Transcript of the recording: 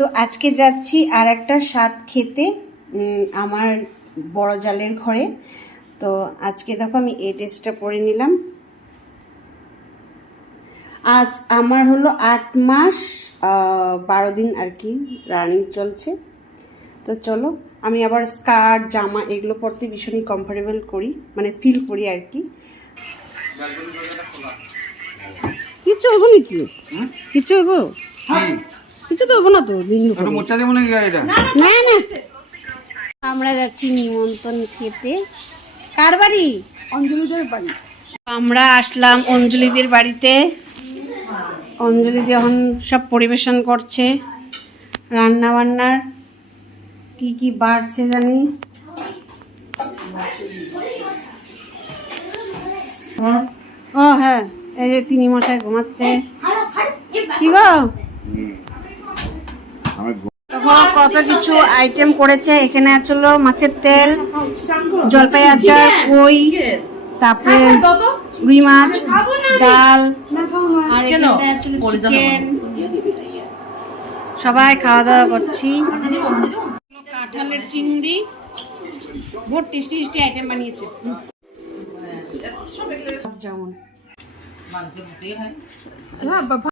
তো আজকে যাচ্ছি আর একটা স্বাদ খেতে আমার বড় জালের ঘরে। তো আজকে দেখো আমি এই ড্রেসটা পরে নিলাম। আজ আমার হলো 8 মাস 12 দিন আর কি রানিং চলছে। তো চলো, আমি আবার স্কার্ট জামা এগুলো পরতে ভীষণই কমফোর্টেবল করি, মানে ফিল করি আর কি। কিছু হবো নাকি? কিছু হবো? কিছু তো হবো না তো। না না, আমরা যাচ্ছি নিমন্ত্রণ খেতে। কার বাড়ি? অঞ্জলিদের বাড়ি। আমরা আসলাম অঞ্জলিদের বাড়িতে। অঞ্জলি যখন সব পরিবেশন করছে, রান্না বান্নার কি কি বাড়ছে জানি। ও হ্যাঁ, এই যে তিনি মশাই ঘুমাচ্ছে। কি গো, কত কিছু আইটেম করেছে। এখানে আছিল মাছের তেল, জলপাই আচার, কই, তারপরে রুই মাছ, ডাল, আর এখানে আছিল চিকেন। সবাই খাওয়া দাওয়া করছি। কাঁঠালের চিংড়ি, বহুত টেস্টি টেস্টি আইটেম বানিয়েছে। যেমন